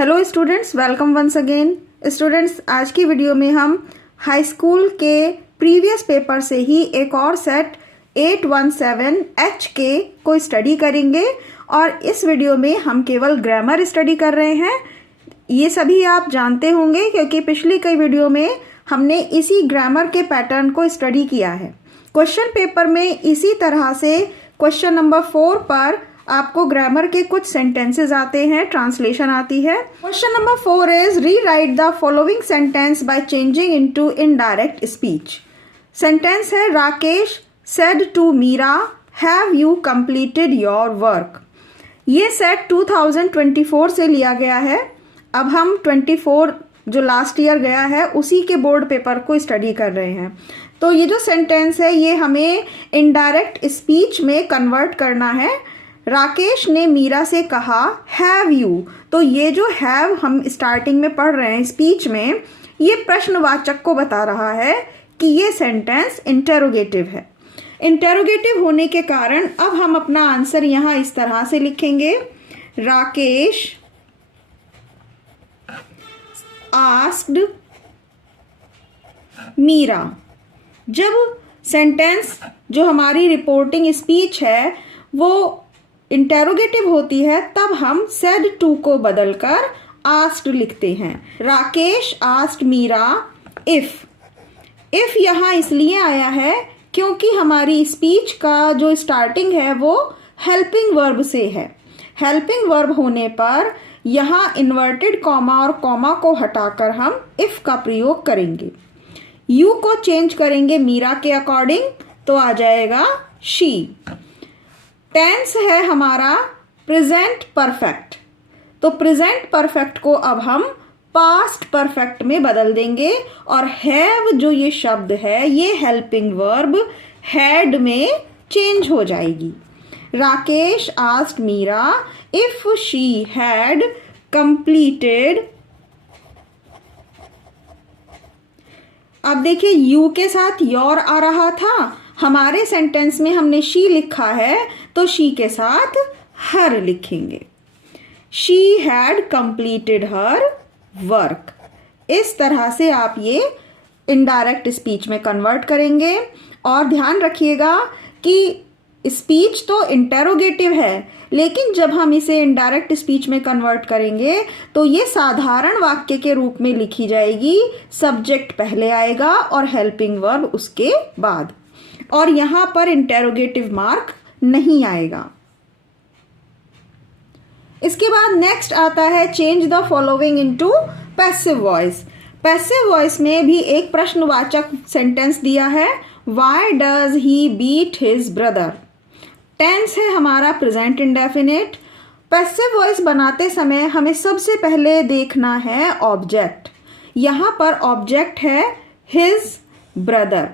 Hello students, welcome once again. Students, आज की video में हम हाई स्कूल के प्रीवियस पेपर से ही एक और सेट 817 के को स्टडी करेंगे और इस वीडियो में हम केवल ग्रामर स्टडी कर रहे हैं। ये सभी आप जानते होंगे क्योंकि पिछली कई वीडियो में हमने इसी ग्रामर के पैटर्न को स्टडी किया है। क्वेश्चन पेपर में इसी तरह से क्वेश्चन नंबर 4 पर आपको ग्रामर के कुछ सेंटेंसेस आते हैं, ट्रांसलेशन आती है। Question number 4 is rewrite the following sentence by changing into indirect speech. Sentence है Rakesh said to Meera have you completed your work. ये सेट 2024 से लिया गया है। अब हम 24 जो लास्ट ईयर गया है उसी के बोर्ड पेपर को स्टडी कर रहे हैं। तो ये जो सेंटेंस है ये हमें इनडायरेक्ट स्पीच में कन्वर्ट करना है। राकेश ने मीरा से कहा हैव यू, तो ये जो हैव हम स्टार्टिंग में पढ़ रहे हैं स्पीच में, ये प्रश्नवाचक को बता रहा है कि ये सेंटेंस इंटेरोगेटिव है। इंटेरोगेटिव होने के कारण अब हम अपना आंसर यहाँ इस तरह से लिखेंगे, राकेश आस्क्ड मीरा। जब सेंटेंस जो हमारी रिपोर्टिंग स्पीच है वो इंटेरोगेटिव होती है तब हम सेड टू को बदलकर आस्क्ड लिखते हैं। राकेश आस्क्ड मीरा इफ यहाँ इसलिए आया है क्योंकि हमारी स्पीच का जो स्टार्टिंग है वो हेल्पिंग वर्ब से है। हेल्पिंग वर्ब होने पर यहाँ इन्वर्टेड कॉमा और कॉमा को हटाकर हम इफ का प्रयोग करेंगे। यू को चेंज करेंगे मीरा के अकॉर्डिंग तो आ जाएगा शी। टेंस है हमारा प्रेजेंट परफेक्ट, तो प्रेजेंट परफेक्ट को अब हम पास्ट परफेक्ट में बदल देंगे और हैव जो ये शब्द है ये हेल्पिंग वर्ब हैड में चेंज हो जाएगी। Rakesh asked Meera if she had completed. अब देखिए यू के साथ योर आ रहा था, हमारे सेंटेंस में हमने शी लिखा है तो शी के साथ हर लिखेंगे। She had completed her work. इस तरह से आप ये इनडायरेक्ट स्पीच में कन्वर्ट करेंगे। और ध्यान रखिएगा कि स्पीच तो इंटेरोगेटिव है, लेकिन जब हम इसे इनडायरेक्ट स्पीच में कन्वर्ट करेंगे तो ये साधारण वाक्य के रूप में लिखी जाएगी। सब्जेक्ट पहले आएगा और हेल्पिंग वर्ब उसके बाद, और यहां पर इंटेरोगेटिव मार्क नहीं आएगा। इसके बाद नेक्स्ट आता है change the following into passive voice. Passive voice में भी एक प्रश्नवाचक सेंटेंस दिया है, why does he beat his brother. Tense है हमारा प्रेजेंट इंडेफिनिट। पैसिव वॉइस बनाते समय हमें सबसे पहले देखना है ऑब्जेक्ट। यहां पर ऑब्जेक्ट है हिज ब्रदर।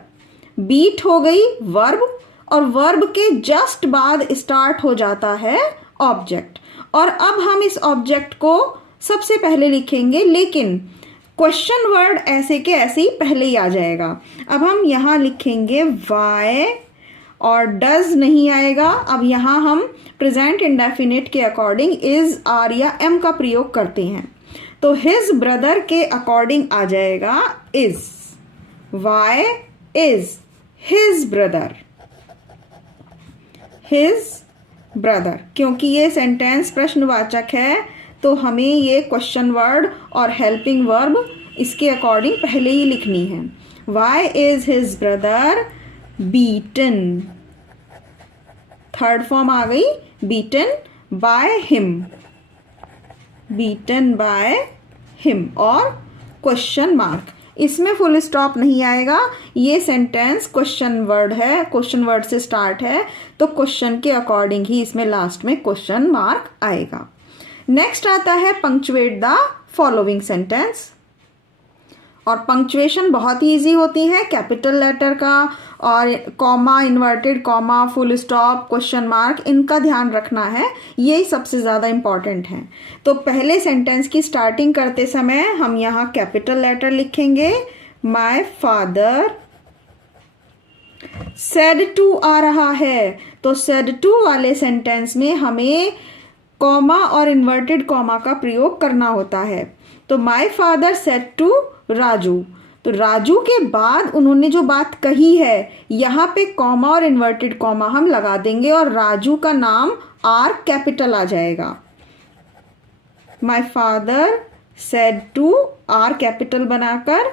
बीट हो गई वर्ब और वर्ब के जस्ट बाद स्टार्ट हो जाता है ऑब्जेक्ट, और अब हम इस ऑब्जेक्ट को सबसे पहले लिखेंगे, लेकिन क्वेश्चन वर्ड ऐसे के ऐसे ही पहले ही आ जाएगा। अब हम यहाँ लिखेंगे वाई और डज नहीं आएगा। अब यहाँ हम प्रेजेंट इंडेफिनिट के अकॉर्डिंग इज, आर या एम का प्रयोग करते हैं, तो हिज ब्रदर के अकॉर्डिंग आ जाएगा is. Why is his brother, his brother. क्योंकि ये सेंटेंस प्रश्नवाचक है तो हमें ये क्वेश्चन वर्ड और हेल्पिंग वर्ब इसके अकॉर्डिंग पहले ही लिखनी है। Why is his brother beaten. Third form आ गई beaten by him, beaten by him और क्वेश्चन मार्क। इसमें फुल स्टॉप नहीं आएगा। ये सेंटेंस क्वेश्चन वर्ड है, क्वेश्चन वर्ड से स्टार्ट है तो क्वेश्चन के अकॉर्डिंग ही इसमें लास्ट में क्वेश्चन मार्क आएगा। नेक्स्ट आता है पंक्चुएट द फॉलोइंग सेंटेंस, और पंक्चुएशन बहुत ही ईजी होती है। कैपिटल लेटर का और comma, inverted comma, full stop, question mark, इनका ध्यान रखना है, ये सबसे ज़्यादा इम्पॉर्टेंट है। तो पहले सेंटेंस की स्टार्टिंग करते समय हम यहाँ कैपिटल लेटर लिखेंगे। माय फादर सेड टू आ रहा है तो सेड टू वाले सेंटेंस में हमें कॉमा और इन्वर्टेड कॉमा का प्रयोग करना होता है। तो my father said to Raju, तो राजू के बाद उन्होंने जो बात कही है यहाँ पे कॉमा और इन्वर्टेड कॉमा हम लगा देंगे और राजू का नाम आर कैपिटल आ जाएगा। My father said to R capital बनाकर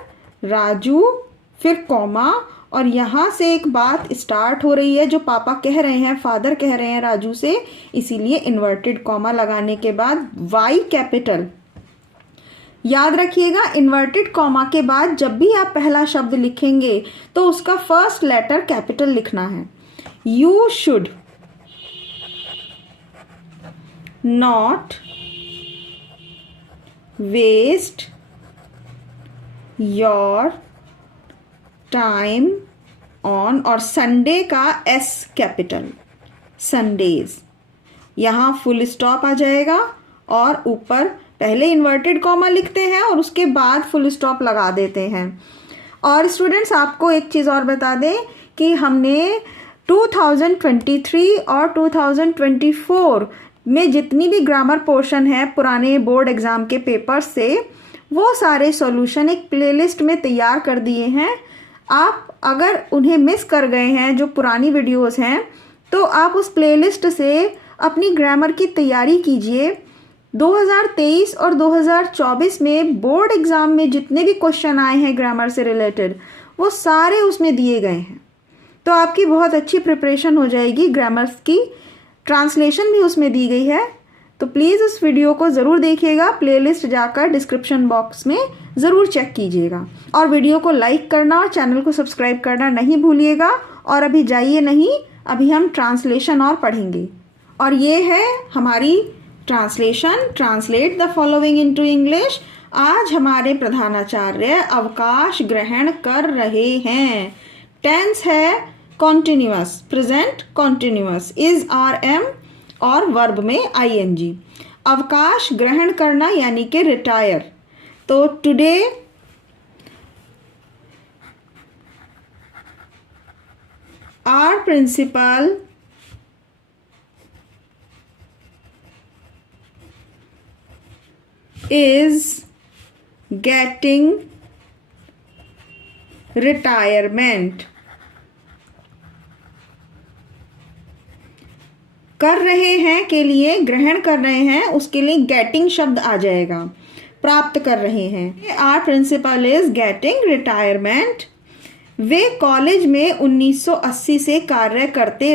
राजू, फिर कॉमा, और यहाँ से एक बात स्टार्ट हो रही है जो पापा कह रहे हैं, फादर कह रहे हैं राजू से, इसीलिए इन्वर्टेड कॉमा लगाने के बाद वाई कैपिटल। याद रखिएगा इन्वर्टेड कॉमा के बाद जब भी आप पहला शब्द लिखेंगे तो उसका फर्स्ट लेटर कैपिटल लिखना है। You should not waste your time on, और संडे का एस कैपिटल, संडेज। यहाँ फुल स्टॉप आ जाएगा और ऊपर पहले इन्वर्टेड कॉमा लिखते हैं और उसके बाद फुल स्टॉप लगा देते हैं। और स्टूडेंट्स आपको एक चीज़ और बता दें कि हमने 2023 और 2024 में जितनी भी ग्रामर पोर्शन है पुराने बोर्ड एग्ज़ाम के पेपर से, वो सारे सॉल्यूशन एक प्लेलिस्ट में तैयार कर दिए हैं। आप अगर उन्हें मिस कर गए हैं, जो पुरानी वीडियोस हैं, तो आप उस प्लेलिस्ट से अपनी ग्रामर की तैयारी कीजिए। 2023 और 2024 में बोर्ड एग्ज़ाम में जितने भी क्वेश्चन आए हैं ग्रामर से रिलेटेड, वो सारे उसमें दिए गए हैं। तो आपकी बहुत अच्छी प्रिपरेशन हो जाएगी। ग्रामर की ट्रांसलेशन भी उसमें दी गई है। तो प्लीज़ उस वीडियो को ज़रूर देखिएगा, प्लेलिस्ट जाकर डिस्क्रिप्शन बॉक्स में ज़रूर चेक कीजिएगा। और वीडियो को लाइक करना और चैनल को सब्सक्राइब करना नहीं भूलिएगा। और अभी जाइए नहीं, अभी हम ट्रांसलेशन और पढ़ेंगे। और ये है हमारी translation, translate the following into English. आज हमारे प्रधानाचार्य अवकाश ग्रहण कर रहे हैं। टेंस है continuous, present continuous, is are am और वर्ब में ing। अवकाश ग्रहण करना यानी कि रिटायर। तो today our principal is getting retirement। कर रहे हैं के लिए, ग्रहण कर रहे हैं उसके लिए गेटिंग शब्द आ जाएगा। प्राप्त कर रहे हैं। Our principal is getting retirement. वे कॉलेज में 1980 से कार्य करते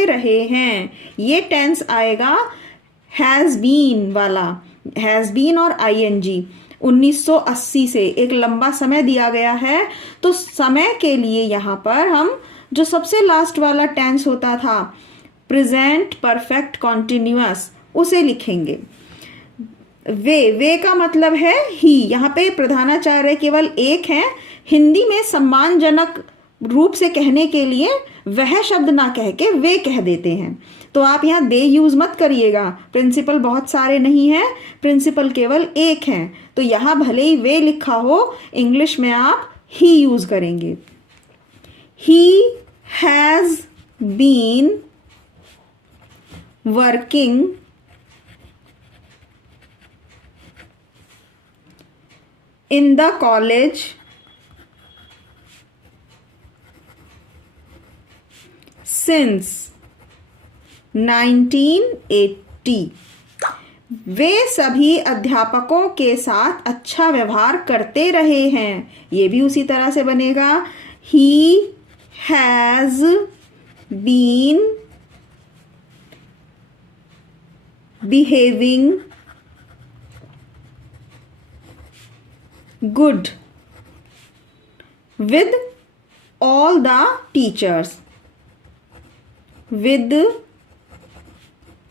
रहे हैं। ये टेंस आएगा हैज़ बीन वाला, हैज़ बीन और ing। 1980 से एक लंबा समय दिया गया है, तो समय के लिए यहाँ पर हम जो सबसे लास्ट वाला टेंस होता था प्रेजेंट परफेक्ट कॉन्टिन्यूअस, उसे लिखेंगे। वे का मतलब है ही। यहाँ पे प्रधानाचार्य केवल एक है। हिंदी में सम्मानजनक रूप से कहने के लिए वह शब्द ना कह के वे कह देते हैं। तो आप यहाँ दे यूज मत करिएगा। प्रिंसिपल बहुत सारे नहीं हैं, प्रिंसिपल केवल एक हैं। तो यहाँ भले ही वे लिखा हो, इंग्लिश में आप ही यूज करेंगे। He has been working in the college since 1980। वे सभी अध्यापकों के साथ अच्छा व्यवहार करते रहे हैं। ये भी उसी तरह से बनेगा। He has been behaving good with all the teachers, with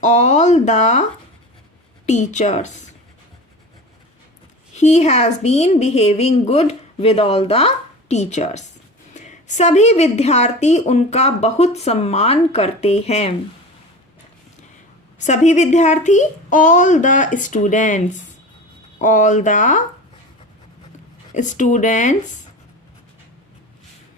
all the teachers। He has been behaving good with all the teachers। सभी विद्यार्थी उनका बहुत सम्मान करते हैं। सभी विद्यार्थी all the students, all the students.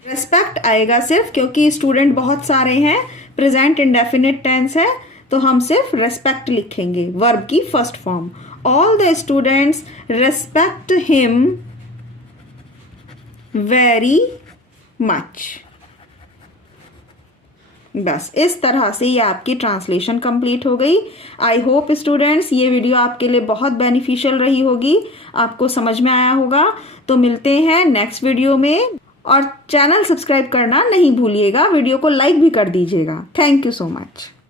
Respect आएगा सिर्फ क्योंकि स्टूडेंट बहुत सारे हैं, प्रेजेंट इंडेफिनिट टेंस है, तो हम सिर्फ रेस्पेक्ट लिखेंगे, वर्ब की first form. All the students respect him very much. बस इस तरह से ये आपकी ट्रांसलेशन कंप्लीट हो गई। आई होप स्टूडेंट्स ये वीडियो आपके लिए बहुत बेनिफिशियल रही होगी, आपको समझ में आया होगा। तो मिलते हैं नेक्स्ट वीडियो में, और चैनल सब्सक्राइब करना नहीं भूलिएगा, वीडियो को लाइक भी कर दीजिएगा। Thank you so much.